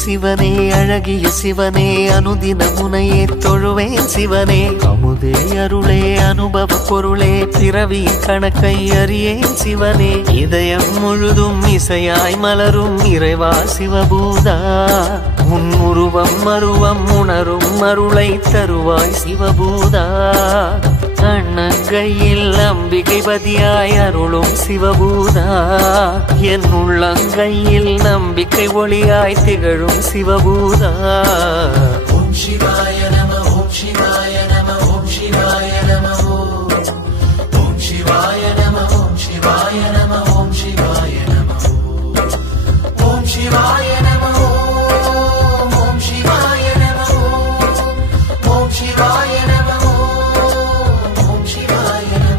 சிவனே அழகிய சிவனே அனுதின முனையே தொழுவேன் சிவனே அமுதே அருளே அனுபவ பொருளே பிறவியின் கணக்கை அறியேன் சிவனே இதயம் முழுதும் இசையாய் மலரும் இறைவா சிவபூதா உன் உருவம் அருவம் உணரும் அருளை தருவாய் சிவபூதா அண்ணங்கையில் அம்பிகை பதியாய் அருளும் சிவபூதா என் உள்ளங்கையில் நம்பிக்கை ஒளியாய் திகழும் சிவபூதா ஓம் சிவாய நம ஓம் சிவாய நம ஓம் சிவாய நம ஓம் சிவாய நம ஓம் சிவாய நம ஓம் சிவாய நம ஓம் சிவாய நம ஓம் சிவாய நம ஓம் சிவாய நம ஓம் சிவாய நம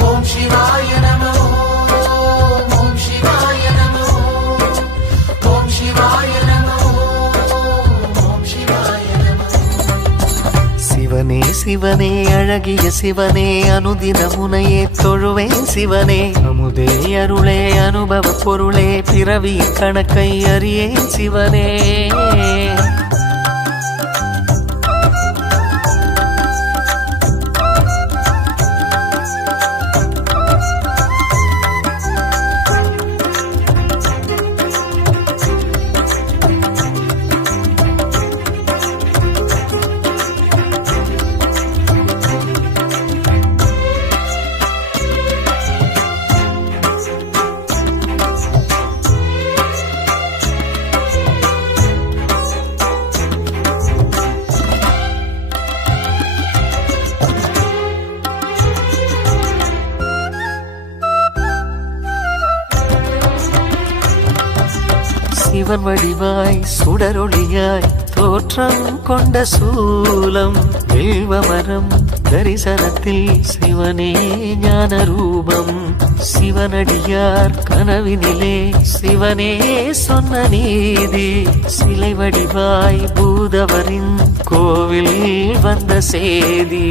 ஓம் சிவாய நம ஓம் சிவாய நம ஓம் சிவாய நம ஓம் சிவாய நம சிவனே சிவனே அழகிய சிவனே அனுதின முனையே தொழுவேன் சிவனே அமுதே அருளே அனுபவ பொருளே பிறவியின் கணக்கை அறியேன் சிவனே சிவன் வடிவாய் சுடரொளியாய் தோற்றம் கொண்ட சூலம் வில்வமரம் தரிசனத்தில் சிவனே ஞான ரூபம் சிவனடியார் கனவினிலே சிவனே சொன்ன நீதி சிலை வடிவாய் பூதவரின் கோவில் வந்த சேதி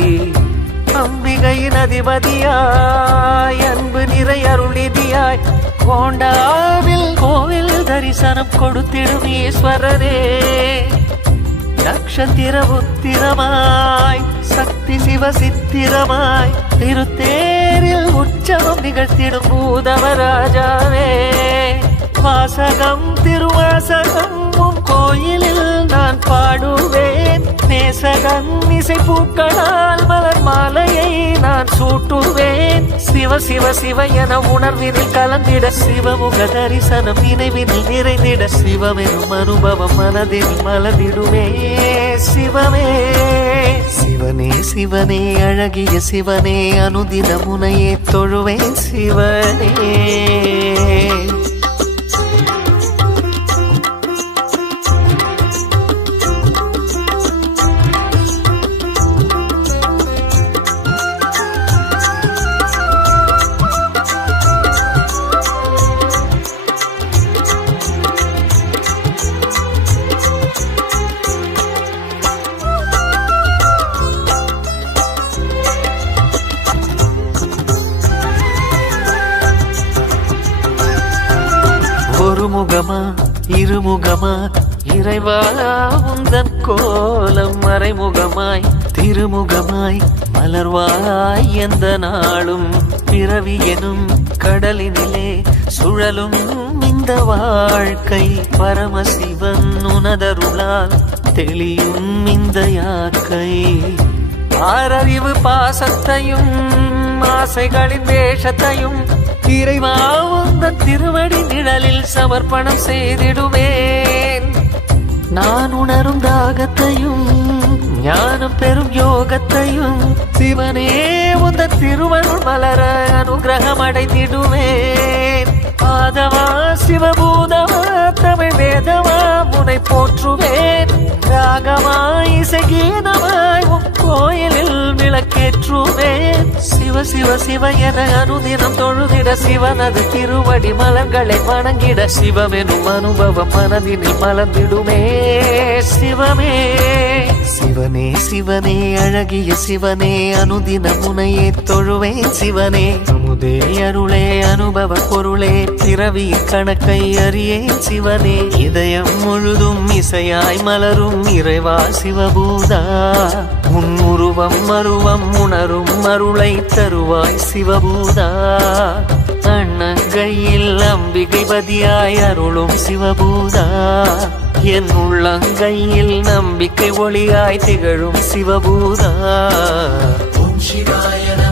அம்பிகையின் அதிபதியாய் அன்பு நிறை அருளிதியாய் கோண்டாவில் கோவில் தரிசனம் கொடுத்திடும் ஈஸ்வரரே நட்சத்திர உத்திரமாய் சக்தி சிவ சித்திரமாய் திருத்தேரில் உற்சவம் நிகழ்த்திடும் பூதவராஜாவே வாசகம் திருவாசகம் உன் கோயிலில் நான் பாடுவேன் நேசகன் இசை பூக்களால் மலர் மாலையை நான் சூட்டுவேன் சிவ சிவ சிவ என உணர்வினில் கலந்திட சிவமுக தரிசனம் நினைவினில் நிறைந்திட சிவமெனும் அனுபவம் மனதில் மலர்ந்திடுமே சிவமே சிவனே சிவனே அழகிய சிவனே அனுதின முனையே தொழுவேன் சிவனே ஒருமுகமா இருமுகமா இறைவா உந்தன் கோலம் மறைமுகமாய் திருமுகமாய் மலர்வாய் எந்த நாளும் பிறவி எனும் கடலினிலே சுழலும் இந்த வாழ்க்கை பரமசிவன் உனதருளால் தெளியும் இந்த யாக்கை ஆறறிவு பாசத்தையும் ஆசைகளின் வேஷத்தையும் இறைவா உந்தன் திருவடி நிழலில் சமர்ப்பணம் செய்திடுவேன் நான் உணரும் தாகத்தையும் ஞானம் பெறும் யோகத்தையும் சிவனே உந்தன் திருவருள் மலர அனுகிரகம் அடைந்திடுவேன் ஆதவா சிவபூதவா தமிழ் வேதவா முனை போற்றுவேன் ராகமாய் இசைகீனமாய் உன் கோயிலில் விளக்கேற்றுவேன் சிவ சிவ சிவ என அனுதினம் தொழுதிட சிவனது திருவடி மலர்களை வணங்கிட சிவமெனும் அனுபவம் மனதினில் மலர்ந்திடுமே சிவமே சிவனே சிவனே அழகிய சிவனே அனுதின முனையே தொழுவேன் சிவனே அமுதே அருளே அனுபவ பொருளே பிறவி கணக்கை அறியேன் சிவனே இதயம் முழுதும் இசையாய் மலரும் இறைவா சிவபூதா உன் உருவம் அருவம் உணரும் அருளை தருவாய் சிவபூதா அண்ணங்கையில் அம்பிகை பதியாய் அருளும் சிவபூதா என் உள்ளங்கையில் நம்பிக்கை ஒளியாய் திகழும் சிவபூதா ஓம் சிவாய நம